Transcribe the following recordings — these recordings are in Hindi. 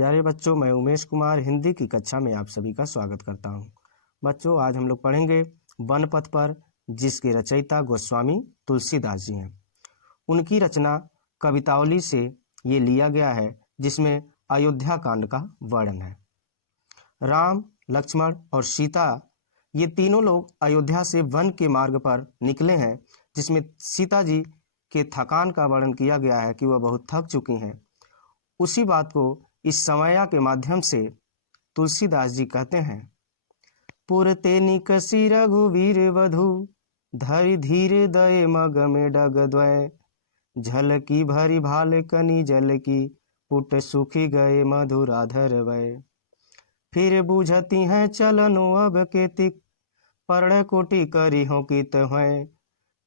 प्यारे बच्चों, मैं उमेश कुमार हिंदी की कक्षा में आप सभी का स्वागत करता हूं। बच्चों, आज हम लोग पढ़ेंगे वन पथ पर, जिसके रचयिता गोस्वामी तुलसीदास जी हैं। उनकी रचना कवितावली से ये लिया गया है, जिसमें अयोध्या कांड का वर्णन है। राम, लक्ष्मण और सीता ये तीनों लोग अयोध्या से वन के मार्ग पर निकले हैं, जिसमें सीता जी के थकान का वर्णन किया गया है कि वह बहुत थक चुकी हैं। उसी बात को इस समया के माध्यम से तुलसीदास जी कहते हैं। पुरते निकसी रघुवीर वधु, धरि धीर दये मग में डग द्वय, झलकी भरी भाल कनी जल की, पुट सुखी गए मधुराधर वय। फिर बूझती हैं चलनो अब के तिक, पर्ण कोटि करी हो कित हैं,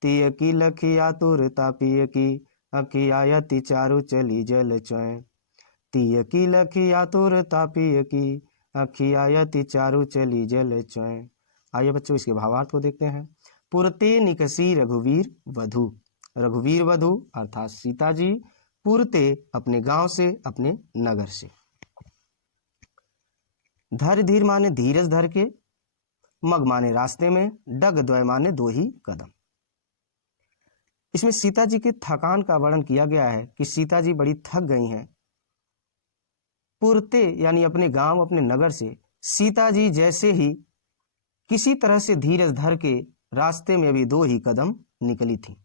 तिय की लखी आतुर तापिय की, अखियायति चारु चली जल चय। तिय की लखी आतुर तापिय की, अखियायति चारु चली जल चय। आइए बच्चों, इसके भावार्थ को देखते हैं। पुरते निकसी रघुवीर वधु, रघुवीर वधु अर्थात सीता जी पुरते अपने गांव से, अपने नगर से। धर धीर माने धीरज धर के, मग माने रास्ते में, डग द्वय माने दो ही कदम। इसमें सीता जी के थकान का वर्णन किया गया है कि सीता जी बड़ी थक गई हैं। पुरते यानी अपने गांव, अपने नगर से सीता जी जैसे ही किसी तरह से धीरज धर के रास्ते में अभी दो ही कदम निकली थी।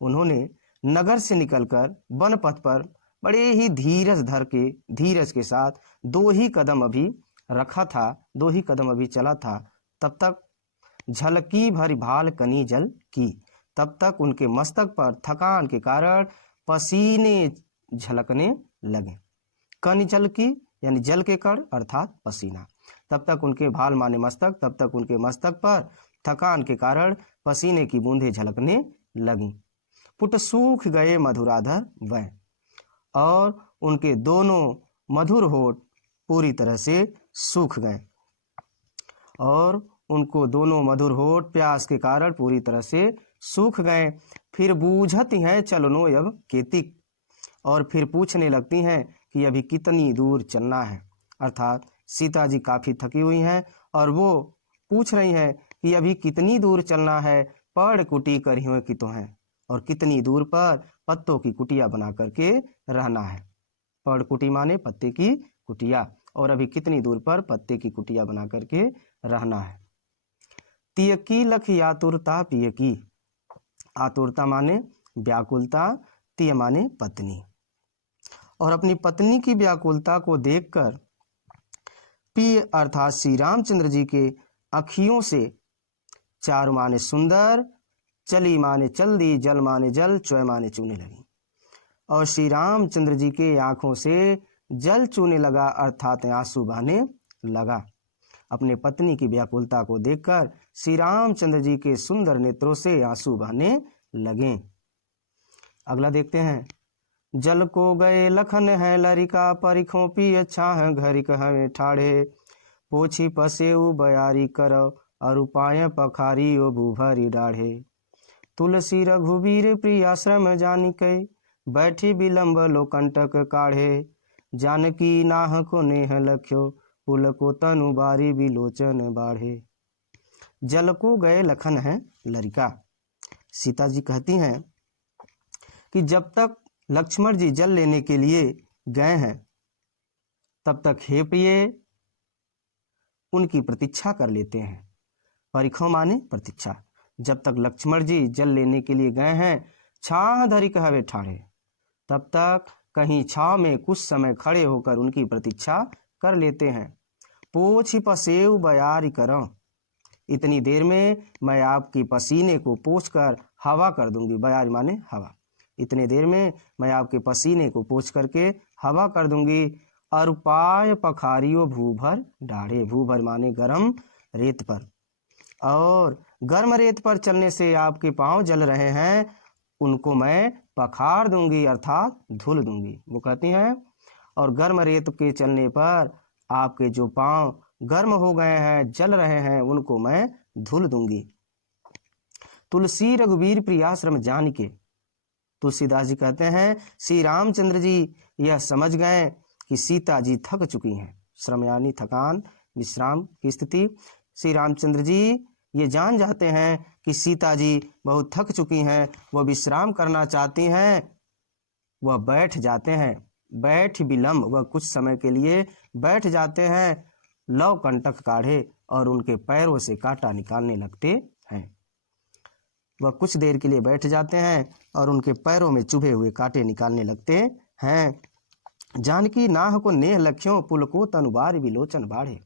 उन्होंने नगर से निकलकर वन पथ पर बड़े ही धीरज धर के, धीरज के साथ दो ही कदम अभी रखा था, दो ही कदम अभी चला था। तब तक झलकी भरी भाल कनी जल की, तब तक उनके मस्तक पर थकान के कारण पसीने झलकने लगे। कनी जल की यानी जल के कण अर्थात पसीना। तब तक उनके भाल माने मस्तक, तब तक उनके मस्तक पर थकान के कारण पसीने की बूंदें झलकने लगी। पुट सूख गए मधुराधर वय, और उनके दोनों मधुर होठ पूरी तरह से सूख गए, और उनको दोनों मधुर होठ प्यास के कारण पूरी तरह से सूख गए। फिर बूझती हैं चलनो अब केतिक, और फिर पूछने लगती हैं कि अभी कितनी दूर चलना है। अर्थात सीता जी काफी थकी हुई हैं और वो पूछ रही हैं कि अभी कितनी दूर चलना है। पड़ कुटी करियों की तो हैं, और कितनी दूर पर पत्तों की कुटिया बना करके रहना है। पड़ कुटी माने पत्ते की कुटिया, और अभी कितनी दूर पर पत्ते की कुटिया बना करके रहना है। तिय की लखी आतुरता पिय की, आतुरता माने व्याकुलता, तिय माने पत्नी, और अपनी पत्नी की व्याकुलता को देखकर पिय अर्थात श्री रामचंद्र जी के अखियों से चारु माने सुंदर, चली माने चल दी, जल माने जल, चुय माने चूने लगी, और श्री रामचंद्र जी के आंखों से जल चूने लगा अर्थात आंसू बहने लगा। अपने पत्नी की व्याकुलता को देखकर श्री रामचंद्र जी के सुंदर नेत्रों से आंसू बहने लगे। अगला देखते हैं। जल को गए लखन है लरिका, परिखों पी अच्छा है घरिक हमें ठाढ़े, पोछी पसेऊ बयारी करो, और उपाय पखारी ओ भूभरी डाढ़े। तुलसी रघुवीर प्रियाश्रम जानिकै, बैठी विलंब लोकंटक काढ़े, जानकी नाह को नेह लख्यो, पुल को तनु बारी बिलोचन बाढ़े। जल को गए लखन है लरिका, सीता जी कहती हैं कि जब तक लक्ष्मण जी जल लेने के लिए गए हैं, तब तक हे प्रिय उनकी प्रतीक्षा कर लेते हैं। परिखों माने प्रतीक्षा। जब तक लक्ष्मण जी जल लेने के लिए गए हैं, छाह धरी कहवे ठाढ़े, तब तक कहीं छाव में कुछ समय खड़े होकर उनकी प्रतीक्षा कर लेते हैं। पोछ पसेव बयारी करो, इतनी देर में मैं आपकी पसीने को पोंछकर हवा कर दूंगी। बयारी माने हवा। इतने देर में मैं आपके पसीने को पोंछ करके हवा कर दूंगी। और पाय पखारियो भूभर डाढ़े, भूभर माने गर्म रेत पर, और गर्म रेत पर चलने से आपके पांव जल रहे हैं, उनको मैं पखार दूंगी अर्थात धुल दूंगी। वो कहती हैं, और गर्म रेत के चलने पर आपके जो पांव गर्म हो गए हैं, जल रहे हैं, उनको मैं धुल दूंगी। तुलसी रघुवीर प्रियाश्रम जान के, तुलसीदास जी कहते हैं श्री रामचंद्र जी यह समझ गए कि सीता जी थक चुकी हैं। श्रम यानी थकान, विश्राम की स्थिति। श्री रामचंद्र जी ये जान जाते हैं कि सीता जी बहुत थक चुकी हैं, वह विश्राम करना चाहती हैं। वह बैठ जाते हैं। बैठ विलंब, वह कुछ समय के लिए बैठ जाते हैं। लव कंटक काढ़े और उनके पैरों से कांटा निकालने लगते हैं। वह कुछ देर के लिए बैठ जाते हैं और उनके पैरों में चुभे हुए कांटे निकालने लगते हैं। जानकी नाह को नेह लख्यों, पुल को तनुबार विलोचन बाढ़े।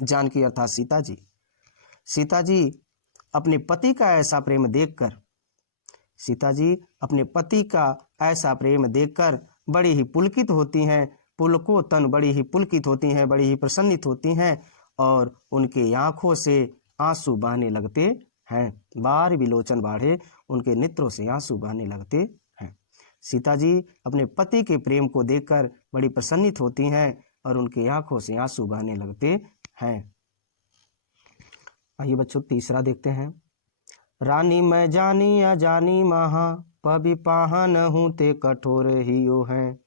जानकी अर्थात सीता जी। सीता जी अपने पति का ऐसा प्रेम देखकर, सीता जी अपने पति का ऐसा प्रेम देखकर बड़ी ही पुलकित होती हैं। पुलको तन, बड़ी ही पुलकित होती हैं, बड़ी ही प्रसन्नित होती हैं और उनके आंखों से आंसू बहने लगते हैं। बार विलोचन बाढ़े, उनके नेत्रों से आंसू बहने लगते हैं। सीता जी अपने पति के प्रेम को देखकर बड़ी प्रसन्नित होती हैं और उनकी आंखों से आंसू बहने लगते हैं। आइए बच्चों तीसरा देखते हैं। रानी मैं जानी अजानी महा, पबि पाहन हूँ ते कठोर हियो हैं।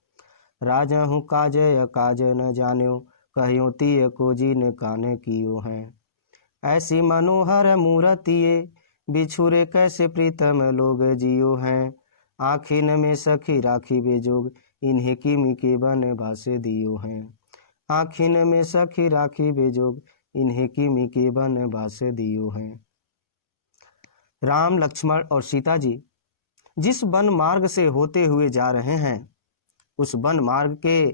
राजा हूँ काज अकाज न जान्यो, कहियो तिय को जिन काने कियो हैं। ऐसी मनोहर मूर्तिये, बिछुरे कैसे प्रीतम लोग जियो हैं। आखिन में सखी राखी बेजोग, इन्हें किमी के बन बासे दियो हैं। आखिन में सखी राखी बेजोग, इन्हें किमी के बन बासे दियो हैं। राम, लक्ष्मण और सीता जी जिस वन मार्ग से होते हुए जा रहे हैं, उस वन मार्ग के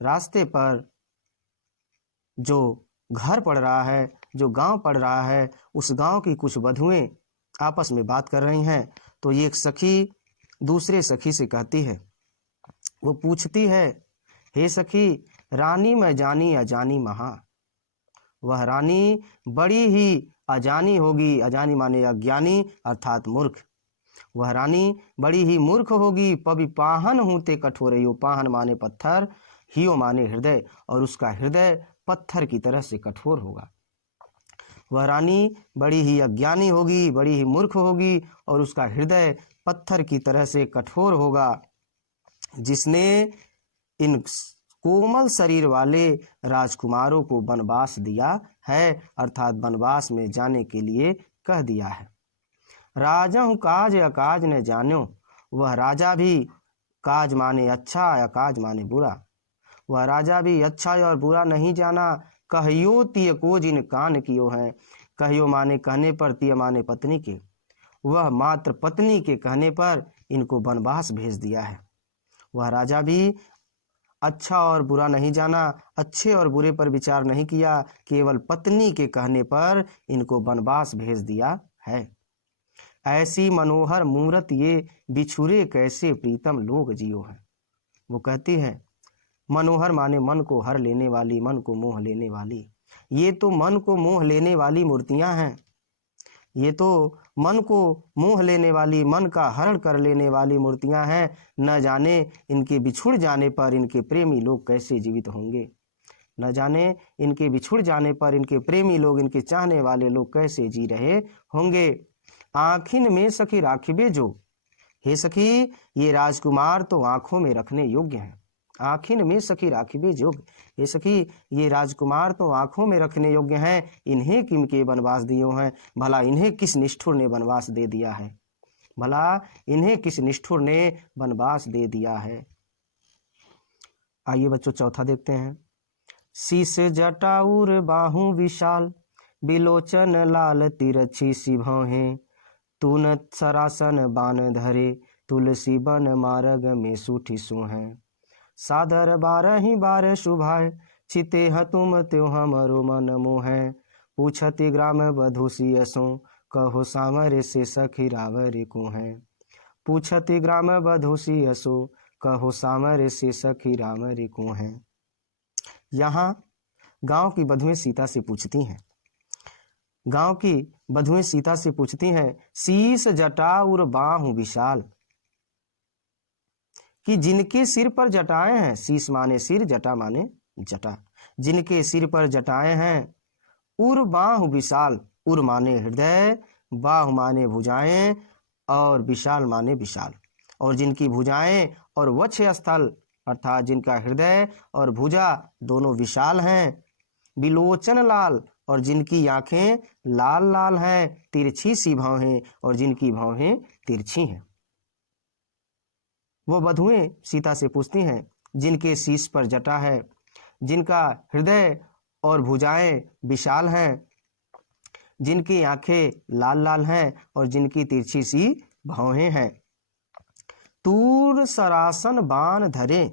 रास्ते पर जो घर पड़ रहा है, जो गांव पड़ रहा है, उस गांव की कुछ वधुएं आपस में बात कर रही हैं। तो ये एक सखी दूसरे सखी से कहती है, वो पूछती है, हे सखी, रानी मैं जानी अजानी महा। वह रानी बड़ी ही अजानी होगी। अजानी माने अज्ञानी अर्थात मूर्ख। वह रानी बड़ी ही मूर्ख होगी। पबि पाहन होते कठोर, यो पाहन माने पत्थर, हियो माने हृदय, और उसका हृदय पत्थर की तरह से कठोर होगा। वह रानी बड़ी ही अज्ञानी होगी, बड़ी ही मूर्ख होगी और उसका हृदय पत्थर की तरह से कठोर होगा। जिसने इन कोमल शरीर वाले राजकुमारों को वनवास दिया है, अर्थात वनवास में जाने के लिए कह दिया है। राजा हूँ काज अकाज न जान्यो, वह राजा भी, काज माने अच्छा, अकाज माने बुरा, वह राजा भी अच्छा और बुरा नहीं जाना। कहियो तिय को जिन कान कियो हैं। कहियो माने कहने पर, तिय माने पत्नी के, वह मात्र पत्नी के कहने पर इनको वनवास भेज दिया है। वह राजा भी अच्छा और बुरा नहीं जाना, अच्छे और बुरे पर विचार नहीं किया, केवल पत्नी के कहने पर इनको वनवास भेज दिया है। ऐसी मनोहर मूरत ये, बिछुरे कैसे प्रीतम लोग जियो हैं। वो कहती है, मनोहर माने मन को हर लेने वाली, मन को मोह लेने वाली। ये तो मन को मोह लेने वाली मूर्तियां हैं। ये तो मन को मोह लेने वाली, मन का हरण कर लेने वाली मूर्तियां हैं। न जाने इनके बिछुड़ जाने पर इनके प्रेमी लोग कैसे जीवित होंगे। न जाने इनके बिछुड़ जाने पर इनके प्रेमी लोग, इनके चाहने वाले लोग कैसे जी रहे होंगे। आँखिन में सखी राखिबे जो, हे सखी, ये राजकुमार तो आंखों में रखने योग्य हैं। आँखिन में सखी राखिबे जोग, हे सखी, ये राजकुमार तो आंखों में रखने योग्य हैं। इन्हें किम के वनवास दियो हैं। भला इन्हें किस निष्ठुर ने वनवास दे दिया है। भला इन्हें किस निष्ठुर ने वनवास दे दिया है। आइए बच्चों चौथा देखते हैं। शीश जटाउर बाहु विशाल, बिलोचन लाल तिरछी सिभौहें। तून सरासन बान धरे, तुलसी बन मार्ग में सूठी सुहें। सादर बारही बार शुभाय, चिते तुम त्यो हमरो मन मोहे। पूछति ग्राम बधु सियसो, कहो सामरे से सखी रावरी को है। पूछति ग्राम बधु सियसो, कहो सामरे से सखी रावरी को है। यहाँ गांव की बधुएं सीता से पूछती हैं, गांव की बधुएं सीता से पूछती हैं, शीश जटाउर बाहु विशाल, कि जिनके सिर पर जटाएं हैं। शीश माने सिर, जटा माने जटा। जिनके सिर पर जटाएं हैं। उर बाहु विशाल, उर माने हृदय, बाहु माने भुजाएं और विशाल माने विशाल। और जिनकी भुजाएं और वक्ष स्थल अर्थात जिनका हृदय और भुजा दोनों विशाल हैं, विलोचन लाल और जिनकी आंखें लाल लाल हैं, तिरछी सी भौहें और जिनकी भौहें तिरछी हैं। वो वधुएं सीता से पूछती हैं, जिनके शीश पर जटा है, जिनका हृदय और भुजाएं विशाल हैं, जिनकी आंखें लाल लाल हैं और जिनकी तिरछी सी भौहें हैं। तूर सरासन बाण धरे,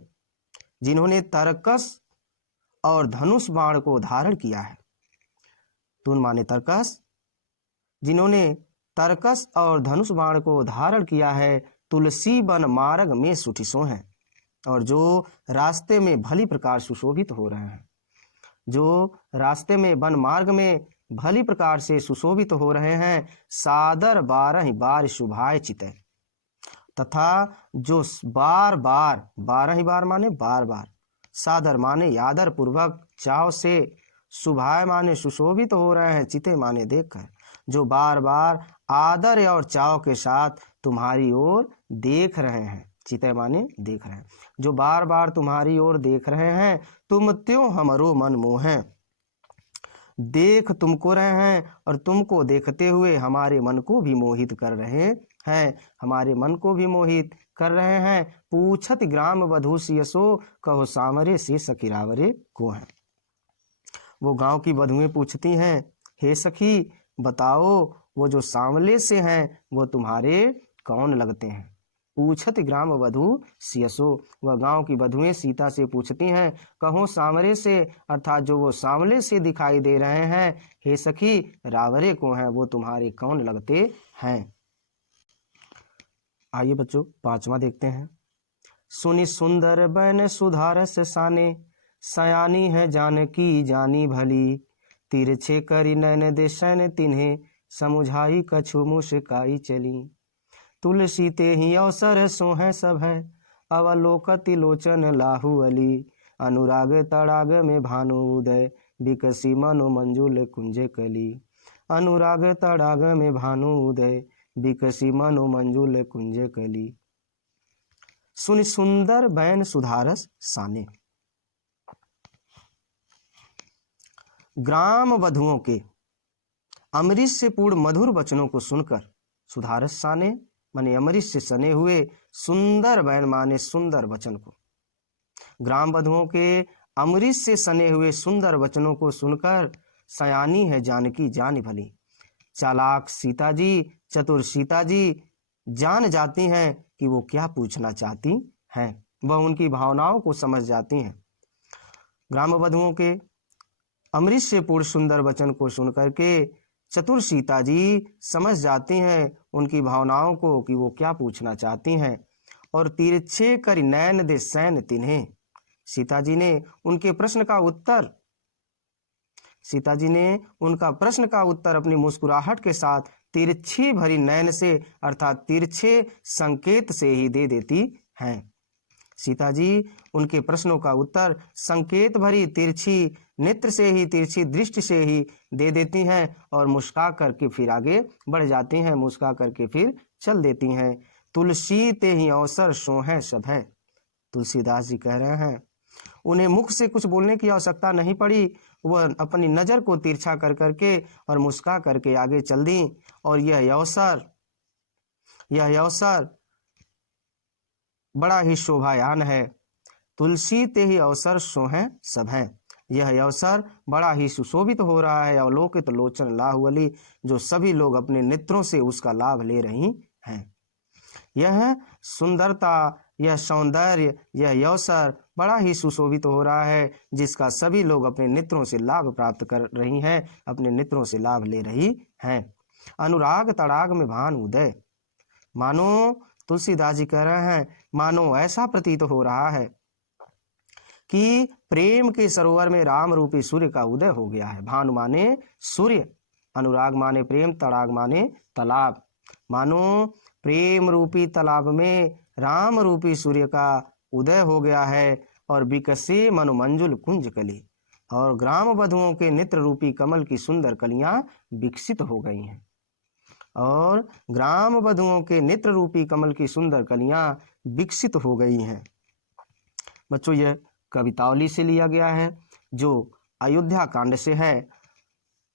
जिन्होंने तरकस और धनुष बाण को धारण किया है। तून माने तरकस, जिन्होंने तरकस और धनुष बाण को धारण किया है, तुलसी वन मार्ग में सुठिसो हैं, और जो रास्ते में भली प्रकार सुशोभित हो रहे हैं। जो रास्ते में वन मार्ग में भली प्रकार से सुशोभित हो रहे हैं। सादर 12 बार शुभाए चितय, तथा जो बार बार, 12 बार माने बार बार, सादर माने यादर पूर्वक, चाव से, शुभाए माने सुशोभित हो रहे हैं, चिते माने देखकर, जो बार बार आदर और चाव के साथ तुम्हारी ओर देख रहे हैं। चिते माने देख रहे हैं, जो बार बार तुम्हारी ओर देख रहे हैं। तुम त्यों हमरो मन मोहें, देख तुमको रहे हैं और तुमको देखते हुए हमारे मन को भी मोहित कर रहे हैं, हमारे मन को भी मोहित कर रहे हैं। पूछत ग्राम वधू सियसो, कहो सामरे से सखीरावरे को है। वो गांव की वधुएं पूछती हैं, हे सखी बताओ वो जो सांवले से हैं वो तुम्हारे कौन लगते हैं। पूछत ग्राम वधू सियसो, वह गांव की वधुएं सीता से पूछती हैं, कहो सांवरे से, अर्थात जो वो सांवले से दिखाई दे रहे हैं, हे सखी रावरे को हैं, वो तुम्हारे कौन लगते हैं। आइए बच्चों 5वां देखते हैं। सुनि सुंदर बैन सुधारस साने, सयानी है जानकी जानी भली, तिरछे करी नैन देशन तिन्हे, समुझाई कछु मुस्काई चली। तुलसी ते ही अवसर सोह सब है, अवलोकति लोचन लाहु अली, अनुराग तड़ाग में भानु उदय, बिकसी मनो मंजुल कुंज कली। अनुराग तड़ाग में भानु उदय, बिकसी मनो मंजुल कुंज कली। सुनि सुंदर बैन सुधारस साने। ग्राम वधुओं के अमृत से पूर्ण मधुर वचनों को सुनकर सुधारस साने माने अमृत से सने हुए, सुंदर बैन माने सुंदर वचन को, ग्राम वधुओं के अमृत से सने हुए सुंदर वचनों को सुनकर सयानी है जानकी जान भली, चालाक सीता जी, चतुर सीता जी जान जाती हैं कि वो क्या पूछना चाहती हैं, वह उनकी भावनाओं को समझ जाती हैं। ग्राम वधुओं के अमृत से पूर्ण सुंदर वचन को सुनकर के चतुर सीता जी समझ जाती हैं उनकी भावनाओं को कि वो क्या पूछना चाहती हैं। और तिरछे कर नैन दे सैन तिन्हें, सीता जी ने उनके प्रश्न का उत्तर, सीता जी ने उनका प्रश्न का उत्तर अपनी मुस्कुराहट के साथ तिरछी भरी नैन से अर्थात तिरछे संकेत से ही दे देती हैं। सीता जी उनके प्रश्नों का उत्तर संकेत भरी तिरछी नेत्र से ही, तिरछी दृष्टि से ही दे देती हैं और मुस्का करके फिर आगे बढ़ जाती हैं, मुस्का करके फिर चल देती हैं। तुलसी ते ही अवसर सोहें सब है, तुलसीदास जी कह रहे हैं उन्हें मुख से कुछ बोलने की आवश्यकता नहीं पड़ी, वह अपनी नजर को तिरछा कर करके और मुस्का करके आगे चल दी। और यह अवसर बड़ा ही शोभायान है। तुलसी ते ही अवसर सोहें सब है, यह अवसर बड़ा ही सुशोभित हो रहा है। अवलोकित लोचन लाहुअली, जो सभी लोग अपने नेत्रों से उसका लाभ ले रही हैं। यह सुंदरता, यह सौंदर्य, यह अवसर बड़ा ही सुशोभित हो रहा है, जिसका सभी लोग अपने नेत्रों से लाभ प्राप्त कर रही हैं, अपने नेत्रों से लाभ ले रही हैं। अनुराग तड़ाग में भान उदय, मानो तुलसीदास जी कह रहे हैं मानो ऐसा प्रतीत हो रहा है कि प्रेम के सरोवर में राम रूपी सूर्य का उदय हो गया है। भानु माने सूर्य, अनुराग माने प्रेम, तड़ाग माने तालाब, मानो प्रेम रूपी तालाब में राम रूपी सूर्य का उदय हो गया है। और विकसे मनु मंजुल कुंज कली, और ग्राम वधुओं के नेत्र रूपी कमल की सुंदर कलियां विकसित हो गई हैं। और ग्राम वधुओं के नेत्र रूपी कमल की सुंदर कलियां विकसित हो गई हैं। बच्चों यह कवितावली से लिया गया है जो अयोध्या कांड से है।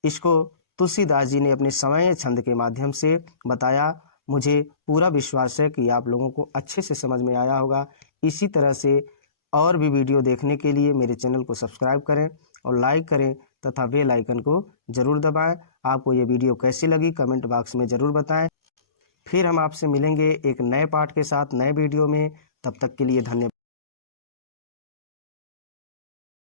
इसको तुलसीदास जी ने अपने समय छंद के माध्यम से बताया। मुझे पूरा विश्वास है कि आप लोगों को अच्छे से समझ में आया होगा। इसी तरह से और भी वीडियो देखने के लिए मेरे चैनल को सब्सक्राइब करें और लाइक करें तथा बेल आइकन को जरूर दबाएं। आपको ये वीडियो कैसी लगी कमेंट बॉक्स में ज़रूर बताएं। फिर हम आपसे मिलेंगे एक नए पाठ के साथ नए वीडियो में। तब तक के लिए धन्यवाद।